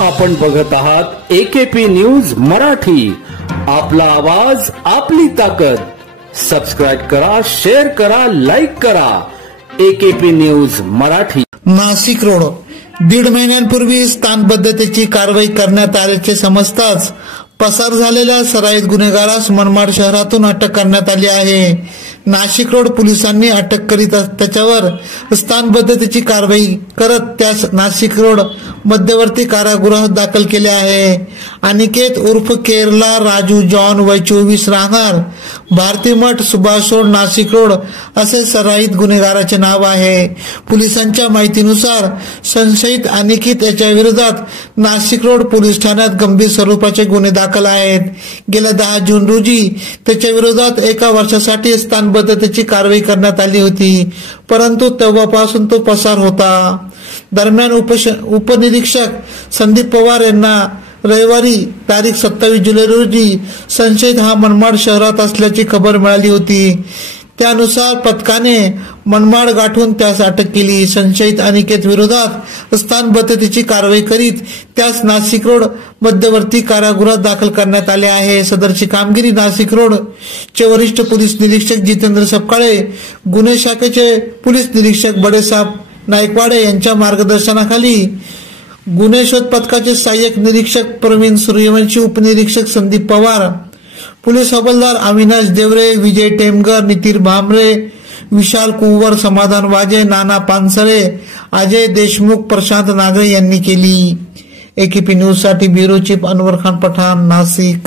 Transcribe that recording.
आपण बघत आहात AKP न्यूज मराठी। आपला आवाज आपली ताकद। सबस्क्राइब करा, शेअर करा, लाईक करा। AKP news Marathi. Nashik road 1.5 महिन्यांपूर्वी स्थानबद्धतेची कारवाई करण्यात आल्याचे समजताच पसार झालेल्या सराईत गुन्हेगारास मनमाड शहरातून अटक करण्यात आली आहे। नाशिक रोड पोलिसांनी अटक करीत त्याच्यावर स्थानबद्धतेची कारवाई करत त्यास नाशिक रोड मध्यवर्ती कारागृहात दाखल केले आहे। अनिकेत उर्फ केरला राजू जॉन वय 24 राहणार भारती मठ सुभाष रोड नाशिक रोड असे सराईत गुन्हेगाराचे नाव आहे। पोलिसांच्या माहितीनुसार संशयित अनिकेत याच्या विरोधात नाशिक रोड पोलीस ठाण्यात गंभीर स्वरूपाचे गुन्हे दाखल आहेत। गेल्या 10 जून रोजी त्याच्या विरोधात 1 वर्षासाठी स्थानबद्धतेची कारवाई करण्यात आली होती, परंतु तेव्हापासून तो पसार होता। दरम्यान उपनिरीक्षक संदीप पवार यांना रविवारी तारीख 27 जुलै रोजी संशयित हा मनमाड शहरात असल्याची खबर मिळाली होती। त्यानुसार पथकाने मनमाड गाठून त्यास अटक केली। संशयित अनिकेत विरोधात स्थानबद्धतेची कारवाई करीत त्यास नाशिक रोड मध्यवर्ती कारागृहात दाखल करण्यात आले आहे। सदरची कामगिरी नाशिक रोड चे वरिष्ठ पोलीस निरीक्षक जितेंद्र सपकाळे, गुन्हे शाखेचे पोलीस निरीक्षक बडेसाहेब नाईकवाडे यांच्या मार्गदर्शनाखाली गुन्हे शोध पथकाचे सहाय्यक निरीक्षक प्रवीण सूर्यवंशी, उपनिरीक्षक संदीप पवार, पोलीस हवालदार अविनाश देवरे, विजय टेमगर, नितीन भामरे, विशाल कुंवर, समाधान वाजे, नाना पानसरे, अजय देशमुख, प्रशांत नागरे यांनी केली। AKP न्यूज साठी ब्युरो चीफ अनवर खान पठाण, नाशिक।